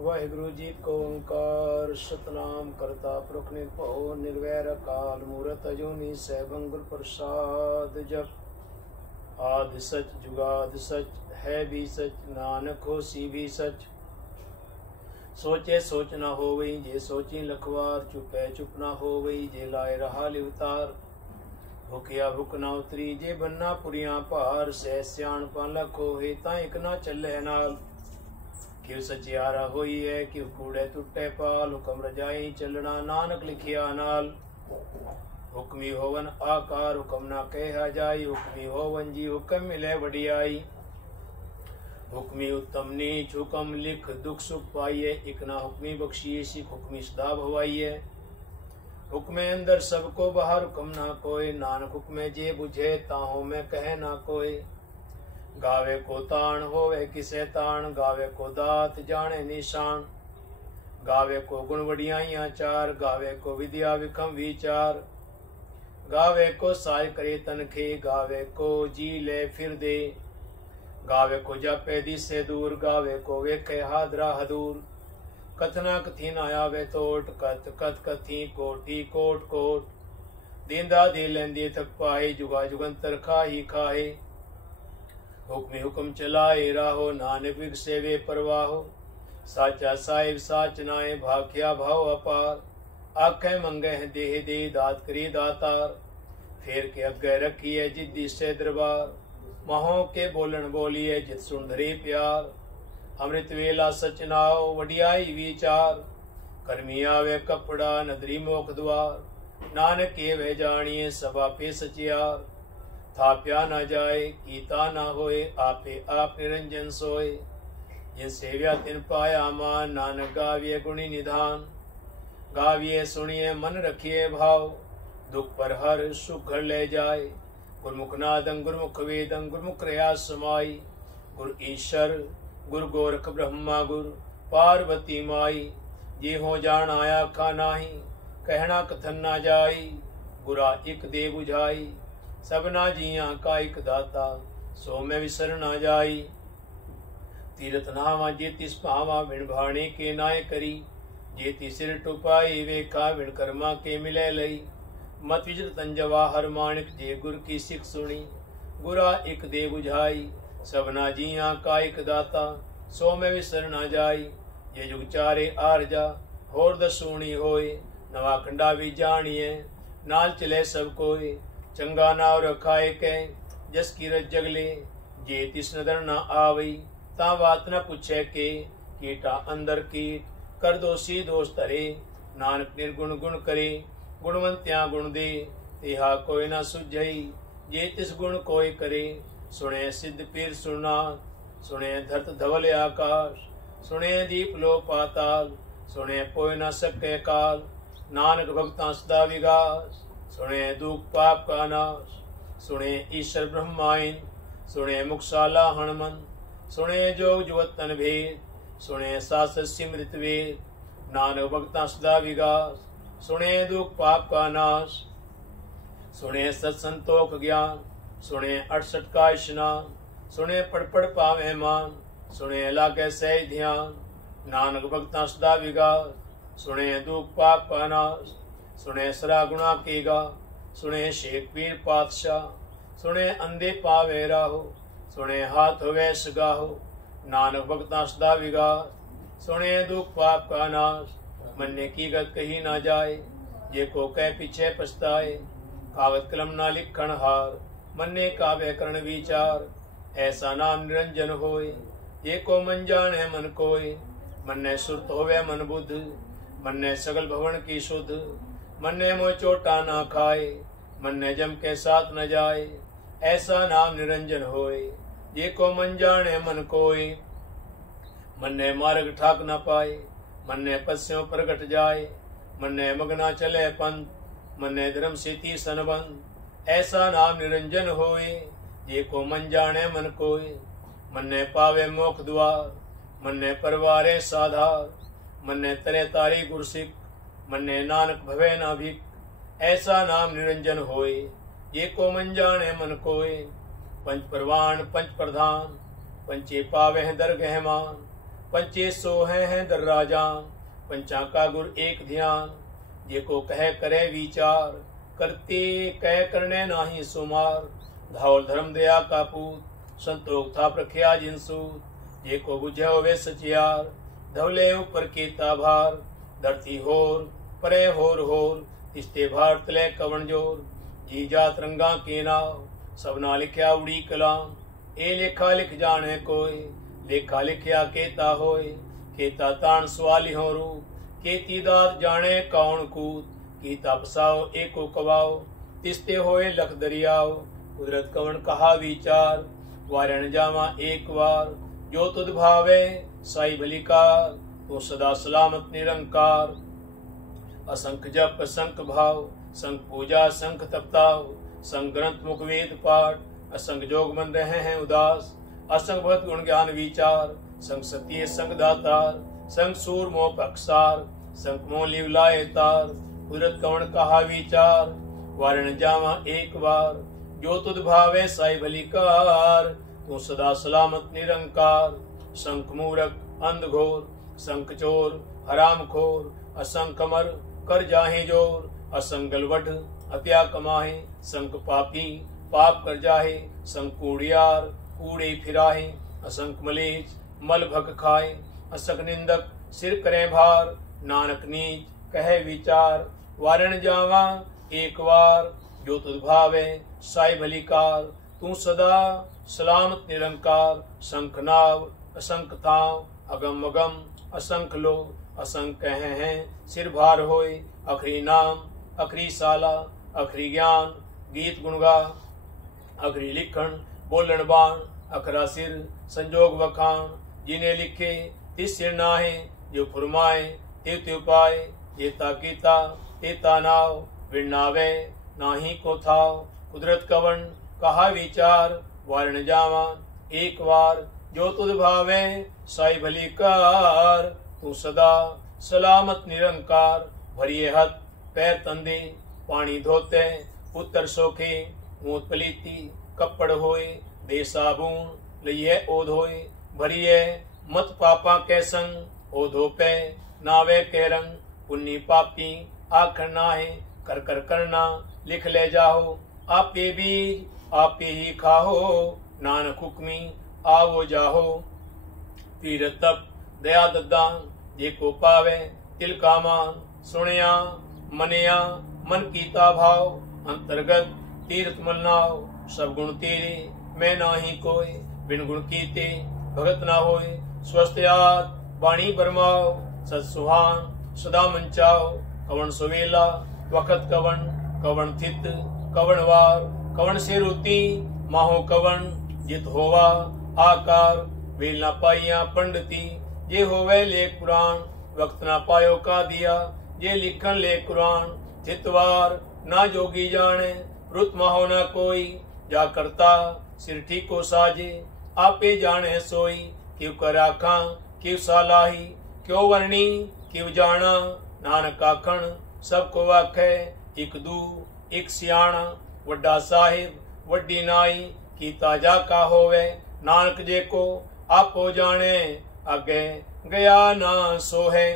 वाहिगुरु जी को ओंकार सतनाम करता पुरख निर्भव निर्वैर काल मूरत अजूनी सैभं गुर प्रसाद जप। आदि सच जुगाद सच है भी सच नानक होसी भी सच। सोचे सोच न हो गई जे सोची लखवार चुपे चुप न हो गई जे लाए रहा लिवतार। भुखिया भुख न उतरी जे बन्ना पुरिया भार सह सियाण पालक होए ता एक ना चले नाल। क्यों सचियारा होई है क्यों कूड़े टुटे पाल हुक्म रजाई चलना नानक लिखिया नाल। हुक्मी होवन आकार हुक्म ना कहा जाई हुक्मी होवन जी हुक्म मिले वडियाई। हुक्मी उत्तम नीच हुक्म लिख दुख सुख पाइये इक ना हुक्मी बख्शिए सिख हुक्मी सदा भवाइये। हुक्मे अंदर सबको बाहर हुक्म ना कोई नानक हुक्मे जे बुझे ताहो में कहे ना कोई। गावे को ताण होवे किसे ताण गावे को दात जाने निशान। गावे को गुण वडियाइयां चार गावे को विद्या विखम विचार। गावे को साय करे तनखे गावे को जी ले फिर दे। गावे को जापे दिसे दूर गावे को वेखे हादरा हदूर। कथना कथी न आवे तोट कथ कथ कथी कोटी कोट कोट। दींदा दे लेंदे थक पाए जुगा जुगंतर खाही खाए। हुक्मी हुक्म चलाए राहो नानक विग सेवे परवाहो। साचा साहिब साच नाए भाख्या भाव अपार। आखे मंगे देह दे दात करी दातार। फेर के अगे रखिए जिद्दी से दरबार। महो के बोलन बोलिए जित सुन धरे प्यार। अमृत वेला सच नाओ वडियाई विचार। कर्मी आवे कपड़ा नदरी मोख द्वार। नानक के वे जानिए सभा पे सचियार। थाप्या न जाए कीता न होए आपे आप निरंजन सोए। जिन सेव्या तिन पाया मान नानक गाविये गुणी निधान। गाविये सुनिए मन रखिए भाव। दुख पर हर सुख घर ले जाए। गुरमुख नादं गुरमुख वेदं गुरमुख रया समाई। गुरु ईश्वर गुरु गोरख ब्रह्मा गुरु पार्वती माई। जे हो जान आया खा नाही कहना कथन ना जाई। गुरा इक दे बुझाई सबना जिया का इक दाता सो में विसर ना जाई। तीरथ नावा जेति पावा बिन भाणे के नाय करी। जेति सिर टुपाई वेखा बिन कर्मा के मिले लई। मत विजर तंजवा हर माणिक जे गुर की सिख सुनी। गुरा इक दे बुझाई सबना जिया का इक दाता सो में विसर ना जाई। ये जुग चारे आरजा होर दसूणी होए। नवा खंडा भी जानिए नाल चले सब कोई। चंगा नाव रखाए के जस की रज जगले। जे तिस नदर न आवई ता बात न पूछे के। कीटा अंदर कीट कर दोषी दोष तरे। नानक निर्गुण गुण करे गुणवंत्या गुण दे। तिहा कोई न सुझई जे तिस गुण कोई करे। सुने सिद्ध पीर सुना सुने धरत धवल आकाश। सुने दीप लो पाताल सुने पोय न सके काल। नानक भक्ता सदा विगास सुने दुख पाप का नाश। सुने ईश्वर ब्रह्माइन सुने मुक्शाला हनुमन। सुने जोग जुवतन भेद सुने शास्त्र सिमृत वेद। नानक भक्ता सदा विगास सुने दुख पाप का नाश। सुने सत्संतोख ज्ञान सुने 68 का स्नान। सुने पढ़ पढ़ पावे मान सुने लागे सही ध्यान। नानक भक्ता सदा विगास सुने दुख पाप का नाश। सुने सरा गुणा केगा सुने शेख पीर पातशाह। सुने अंधे पावे राहो सुने हाथ होवे सगाहो। नानक भक्ता सदा विगास सुने दुख पाप का नाश। मन्ने की गत कही ना जाए जे को कह पीछे पछताए। कागज कलम ना लिखण हार मन्ने का व्याकरण विचार। ऐसा नाम निरंजन होए ये को मन जाने मन कोय। मन्ने सुरत होवे मन बुद्ध मन्ने सगल भवन की शुद्ध। मन्ने मोह चोटा ना खाए मन्ने जम के साथ न जाए। ऐसा नाम निरंजन होए ये को मन जाने मन कोय। मन्ने मार्ग ठाक न पाए मन्ने पस्यों प्रगट जाए। मन्ने मगना चले पंथ मन्ने धर्म सीति सनबंध। ऐसा नाम निरंजन होए ये को मन जाने मन कोय। मन्ने पावे मोख द्वार मन्ने परवारे साधार। मन्ने तरे तारी गुरसिक मन्ने नानक भवे ना भिक। ऐसा नाम निरंजन होए ये को मन जाने मन कोय। पंच परवान पंच प्रधान पंचे पावे दर गहमान। पंचे सो हैं दर राजा, पंचा का गुर एक ध्यान, जे को कह करे विचार, करते कह करने नाही सुमार, धावल धर्म दया का पूत, संतोख था प्रख्या जिनसूत, जे को बुझे वे सचियार, धवले ऊपर केता भार, धरती होर परे होर होर, तिस्ते भार तले कवन जोर, जी जात रंगा के नाव, सबना लिख्या उड़ी कलाम, ए लेखा लिख जाने कोई, लेखा लिख्या केता होय, केता तान सवाली हो रूप, केती दात जाने कौन कूत, कीता पसाओ एको कवाओ, तिस्ते होए लख दरियाओ, कुदरत कवन कहा विचार, वारण जावा एक वार, जो तुद भावे साई भलिकार, तो सदा सलामत निरंकार, असंख जप असंख भाव, संख पूजा संख तपताव, संख ग्रंथ मुख वेद पाठ, असंख जोग मन रहे हैं उदास, असंख भक्त गुण ज्ञान विचार, संख सत्य संख दातार, संख सूर मोह पक्षसार, संख मोह लिव लाए तार, कुदरत कवन कहा विचार, वारण जावा एक बार, जो तुद भावे साई भलिकार, तू सदा सलामत निरंकार, संख मूरख अंध घोर, संख चोर हराम खोर, असंख अमर कर जाहे जोर, असंख गलवट हत्या कमाहे, संख पापी पाप कर जाहे, संख कूड़ियार कूड़े फिराहे, असंख मलेच मल भग खाए, असंख निंदक सिर करे भार, नानक नीच कहे विचार, वारण जावा एक बार, जो तुझ भावे साई भलिकार, तू सदा सलामत निरंकार, संख नाव असंख थाव, अगम अगम असंख लो, असंख कहे हैं सिर भार होए, अखरी नाम अखरी साला, अखरी ज्ञान गीत गुणगा, अखरी लिखण बोलन बाण, अखरा सिर संजोग बखान, जिन्हें लिखे तिस सिर नाहे, जो फुरमाए त्यों त्यों पाए, जेता कीता तेता नाव, विरनावे नाही को थाव, कुदरत कवन कहा विचार, वारण जावा एक बार, जो तुझ भावे साई भलिकार, तू सदा सलामत निरंकार, भरिए हथ पैर तंदे पानी धोते, पुत्र सोखे मूत पलीती, कपड़ होए दे साबुन लइए ओध होए, भरिए मत पापा के संग, ओ धोपे नावे के रंग, पुण्य पापी आखर नाहे, कर कर करना लिख ले जाओ, आपे बीज आपे ही खाओ, नानक हुक्मी आवो जाहो, पीर तप दया दद्दा, जे को पावे तिल का मान, सुनिया मनिया मन कीता भाव, अंतर्गत तीर्थ मलनाव, सब गुण तेरे मैं नाही कोय, बिन गुण कीते भगत ना होए, स्वस्थयात वाणी बरमाओ, सत सुहान सदा मंचाओ, कवन सुवेला वखत कवन, कवन थित कवन वार, कवन से रुति माहो कवन, जित होवा आकार, वेल ना पाइया पंडिती, ये होवे लेख पुराण, वक्त ना पायो का दिया, ये लिखन ले कुरान, चितवार ना जोगी जाने, रुत माहो ना कोई, जा करता सिर ठीको साजे, आपे जाने सोई, क्यों कर आखा क्यों सालाही, क्यों वर्णी क्यों जाना, नानक आखन सबको आखे, एक दू एक सियाणा, वड्डा साहिब वड्डी नाई, की ताजा का होवे, नानक जे को आपो जाने, आगे गया ना सोहे,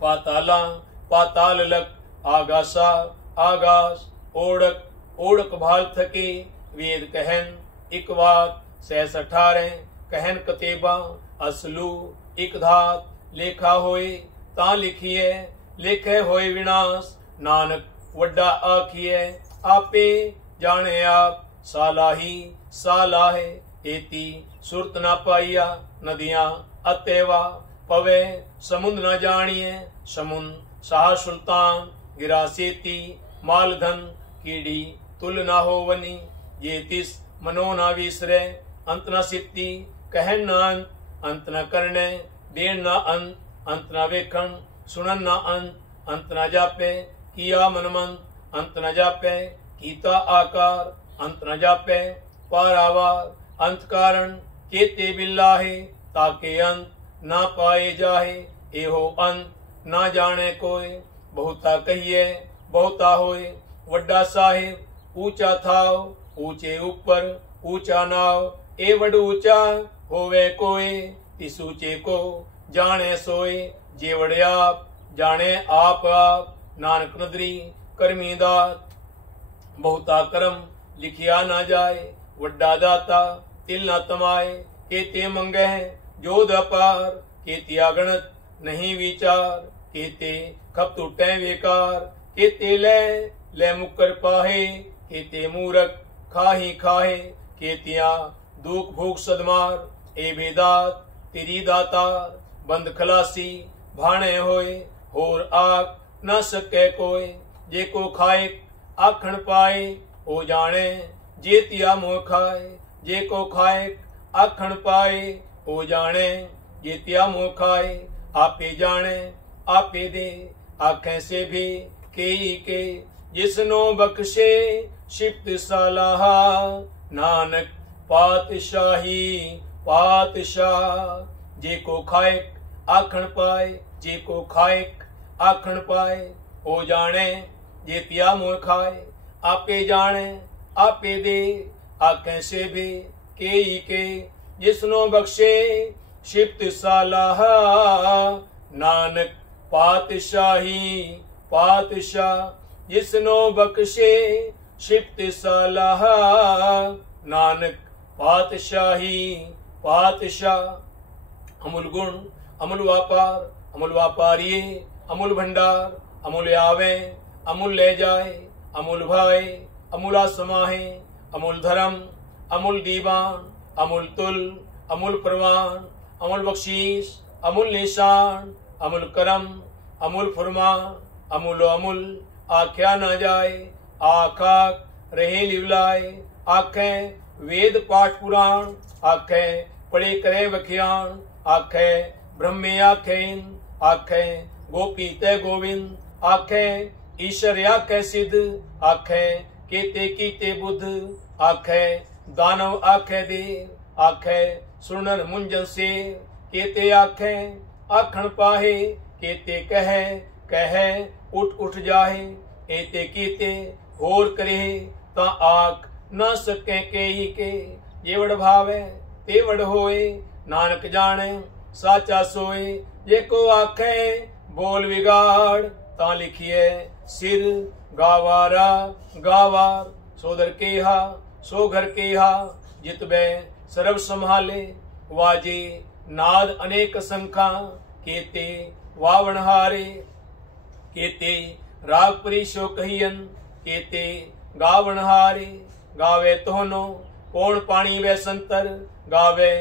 पाताला पाताल लक, आगासा आगास, ओढ़क ओढ़क भाल थके, वेद कहन एक बात, सहस 18 कहन कतेबा, असलू एक धात, लेखा होए ता लिखिए, लेखे होए विनाश, नानक वड्डा आखिए, आपे जाने आप, सालाही सालाहे, एती सुरत ना पाइया, नदियां अतेवा, पवे समुद्र न जानिए, समुद्र शाह सुल्तान, गिरा सेती मालधन, कीड़ी तुल ना हो वनी, ये तिस मनो ना विसरे, अंत न सिद्धि कहन न अंत न करने, देन न अंत न वेखन, सुनन न अंत न जापे, किया मनमंत अंत न जापे, कीता आकार अंत न जापे, पारावार अंत कारण, केते बिल्लाहे, ताके अंत ना पाए जाहे, एहो अंत ना जाने कोई, बहुता कहिए बहुता होए, वड्डा साहिब ऊंचा थाव, ऊंचे ऊपर ऊंचा नाव, ए वड ऊंचा होवे कोई, तिसूचे को जाने सोए जेवड़े आप जाने आप नानक नदरी करमी दात बहुता करम लिखिया ना जाए वड्डा दाता तिल न तमाए केते मंगे जोध अपार केतिया गणत नहीं विचार केते खप टूटे बेकार केते ले मुकर पाहे केते मूरख खाही खाहे केतिया दुख भूख सदमार ए बेदात तेरी दातार बंद खलासी भाणे होए होर आक न सके कोय जे को खाए आखण पाए ओ जाने जे तिया मोह खाए जे को खाए आखण पाए ओ जाने जे तिया मोह खाए आपे जाने आपे दे आखें से भी के जिसनो बख्शे शिफ्त सालाहा नानक पातशाही पातशाह जे को खाए आखण पाए जे को खाए आखण पाए ओ जाने जे तिया मोह खाए आपे जाने आपे दे आखें से भी के जिसनो बख्शे शिफ्त सालाह नानक पातशाही पातशाह जिसनो बख्शे शिफ्त सालाह नानक पातशाही पातशाह अमूल गुण अमूल व्यापार अमूल व्यापारिये अमूल भंडार अमूल आवे अमूल ले जाए अमूल भाई अमूला समाहे अमूल धर्म अमूल दीवान अमूल तुल अमूल प्रवान अमूल बख्शीश अमूल निशान अमूल करम अमूल फरमान अमूल अमूल आख्या न जाए आखाक रहे लिवलाए आखें वेद पाठ पुराण आखें पढ़े करे वख्यान आखें ब्रह्मे आखें आखें गोपी तय गोविंद आखें ईश्वर आखे सिद्ध आखें केते कीते बुद्ध आखें दानव आखे देव आखें सुनर मुंजन से केते आखें आखण पाहे केते कहे उठ उठ जाहे एते कीते होर करे ता आख न सके के जेवड़ भावे तेवड़ होए नानक जाने साचा सोए जे को आखे बोल बिगाड़ ता लिखिए सिर गावारा गावार सोदर केहा सो घर केहा जितबे सर्व संभाले वाजे नाद अनेक संखा केते वावण हारे केते राग परिशो कहियन केते गावण हारे गावे तोहनो कोण पाणी वे संतर गावे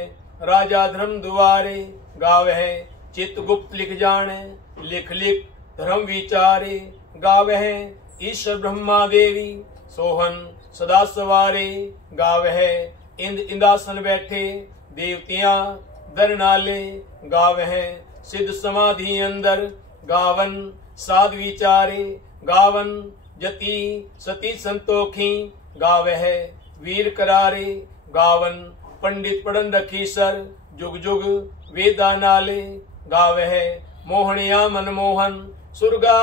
राजा धर्म दुआरे गावे चित गुप्त लिख जाने लिख लिख धर्म विचारे गावे ईश्वर ब्रह्मा देवी सोहन सदा सवारे गावे इंद इंदासन बैठे देवतियां दर नाले गावे सिद्ध समाधि अंदर गावन साध विचारे गावन जति सती संतोखी गावे वीर करारे गावन पंडित पढ़न रखी सर जुग जुग वेदा नाले गावे मोहनिया मनमोहन सुरगा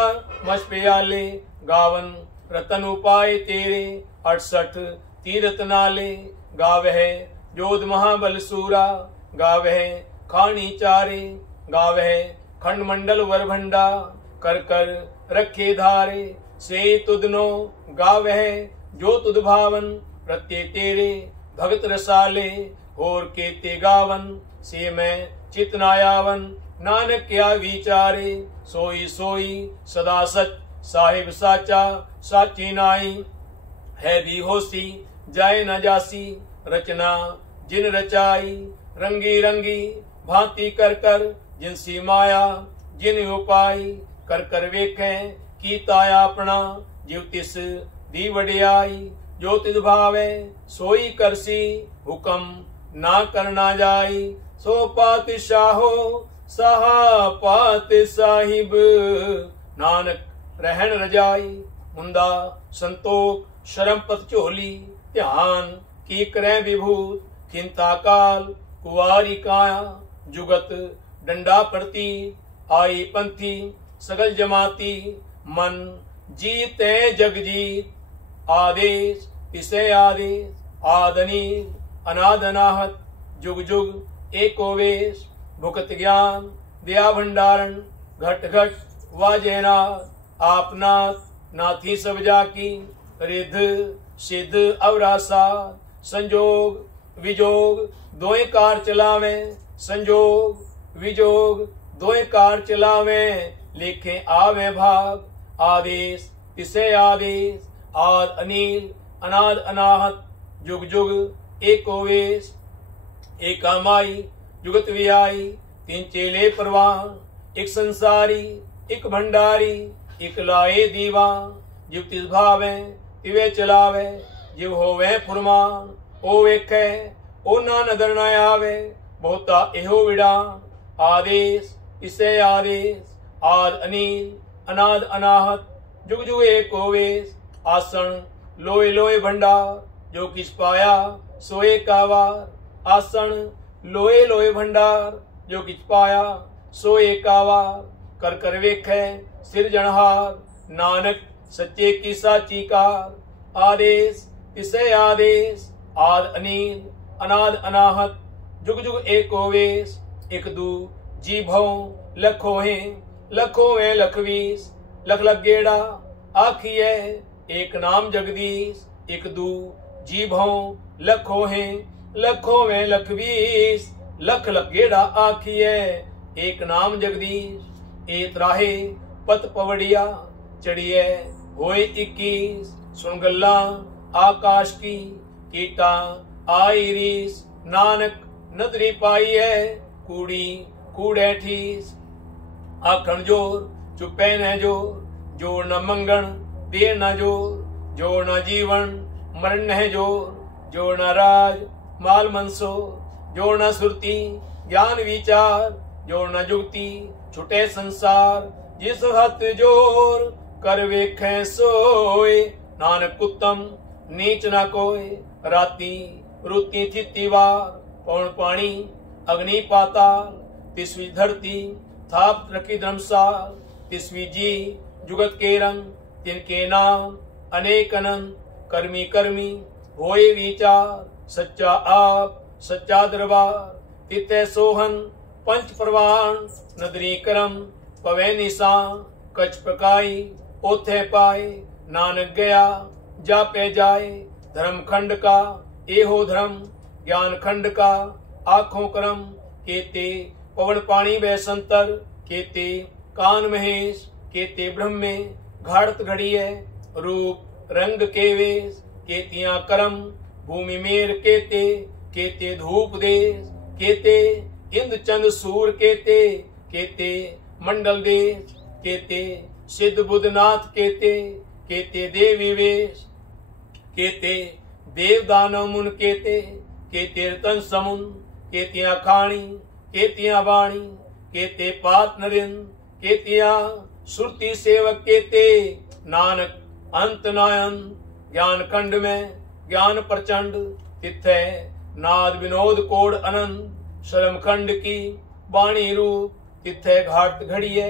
मच प्याले गावन रतन उपाय तेरे 68 तीरथ नाले गावे जोध महाबल सूरा गावे खानी चारे गावे खंड मंडल वर भंडा कर कर रखे धारे से तुदनो गावे जो तुद भावन प्रत्ये तेरे भगत रसाले और केते गावन से मैं चितनायावन नानक क्या विचारे सोई सोई सदा सच साहिब साचा साची नाई है भी होसी जाए न जासी रचना जिन रचाई रंगी रंगी भांति कर कर जिनसी माया जिन उपाई कर कर वेखें कीताया अपना जीव तिस दी वडियाई जो तिद भावे सोई करसी हुक्म ना करना जाई सो पातशाहो सहा पात साहिब नानक रहन रजाई मुंदा संतोख शरम पत झोली ध्यान की करे विभूत खिंता काल कुआरी काया जुगत डंडा पड़ती आई पंथी सगल जमाती मन जीते जगजीत आदेश तिसे आदेश आदनी अनादनाहत जुग जुग एको वेश भुकत ज्ञान दया भंडारण घट घट वाजयनाथ आपनाथ नाथी सब जाकी रिद्ध सिद्ध अवरासा संजोग विजोग दोए कार चलावे संजोग विजोग दोए कार चलावे लिखे आवे भाग आदेश तिसे आदेश आद अनिल अनाद अनाहत जुग जुग एको वेश एका माई जुगत वियाई तीन चेले परवान एक संसारी एक भंडारी एक लाए दीवान जिव तिस भावे तिवे चलावे जिव होवे फुरमान ओ वेखे ओ ना नदर न आवे बहुता एहो विडान आदेश इसे आदेश आद अनिल अनाद अनाहत जुग जुग एको वेश आसन लोए लोए भंडार जो किस पाया सोए कावार आसन लोए लोए भंडार जो किच पाया सोए कावार कर कर वेखे सिरजनहार नानक सच्चे की साची कार आदेश इसे आदेश आद अनिल अनाद अनाहत जुग जुग एको वेश एक दू जी भौ लखो है लखो है लखवीस लख लख गेड़ा आखिए एक नाम जगदीश एक दू जी भौ लखो है लखो में लखवीस लख लख गेड़ा आखिए एक नाम जगदीश एक राहे पत पवड़िया चढ़िए होए 21 सुन गल्ला आकाश की कीटा आई रीस नानक नदरी पाई है कूड़ी कूड़े ठीस आखण जोर चुपे न जोर जोर न मंगण देर न जोर जोर न जीवन मरण न जोर जोर न राज माल मनसो जोर न सुरती ज्ञान विचार जोर न जुगती छुटे संसार जिस हथ जोर कर वेखे सोए नानक उत्तम नीच न कोय राती रुती थी वार पौन पानी अग्नि पाताल तिसवी धरती थाप रखी धर्मसाल तिसवी जी जुगत के रंग तिनके नाम अनेक अनंत कर्मी कर्मी होए विचार सच्चा आप सच्चा दरबार तिते सोहन पंच प्रवान नदरी करम पवे निशान कच पकाई ओथे पाए नानक गया जापे जाए धर्म खंड का एहो धर्म ज्ञान खंड का आँखों करम केते पवन पानी व संतर केते कान महेश केते ब्रह्म में घाड़त घड़िए रूप रंग के वेश केतियां करम भूमि मेर केते केते धूप देश केते इंद्र चंद सूर केते केते मंडल देश केते सिद्ध बुद्धनाथ केते केते देवी वेश केते देव दानव मुन केते केते रतन समुन केतियां खाणी केतियां वाणी केते पात नरेंद्र केतियां सुरती सेवक केते नानक अंत नायन ज्ञान खंड में ज्ञान प्रचंड तिथे नाद विनोद कोड अनंत शर्म खंड की वाणी रूप तिथे घाट घड़िए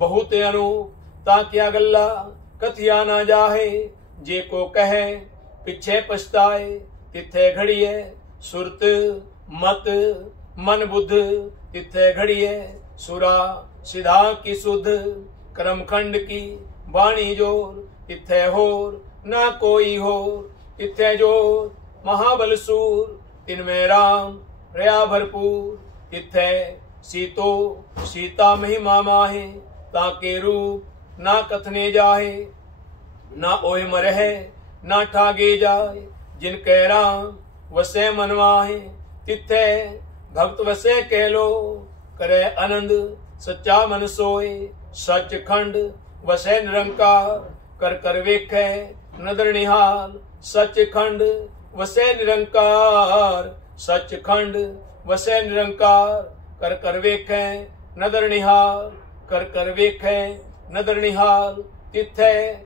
बहुत अनूप ताकिया गल्ला कथिया ना जाहे जे को कहे पिछे पछताए तिथे घड़िए सुरत मत मन बुद्ध तिथे घड़िए सुरा सिधा की सुध कर्म खंड की वाणी जोर तिथे होर ना कोई होर तिथे जोर महाबल सूर तिनमें राम रया भरपूर तिथे सीतो सीता महिमा माहे ताके रूप ना कथने जाहे ना ओह मरहे ना ठागे जाए जिनके राम वसे मनवाहे तिथे भक्त वसे कह लो करे आनंद सच्चा मन सोए सच खंड वसे निरंकार कर कर वेखे नदर निहाल सच खंड वसे निरंकार सच खंड वसे निरंकार कर कर वेखे नदर निहाल कर कर वेखे नदर निहाल तिथे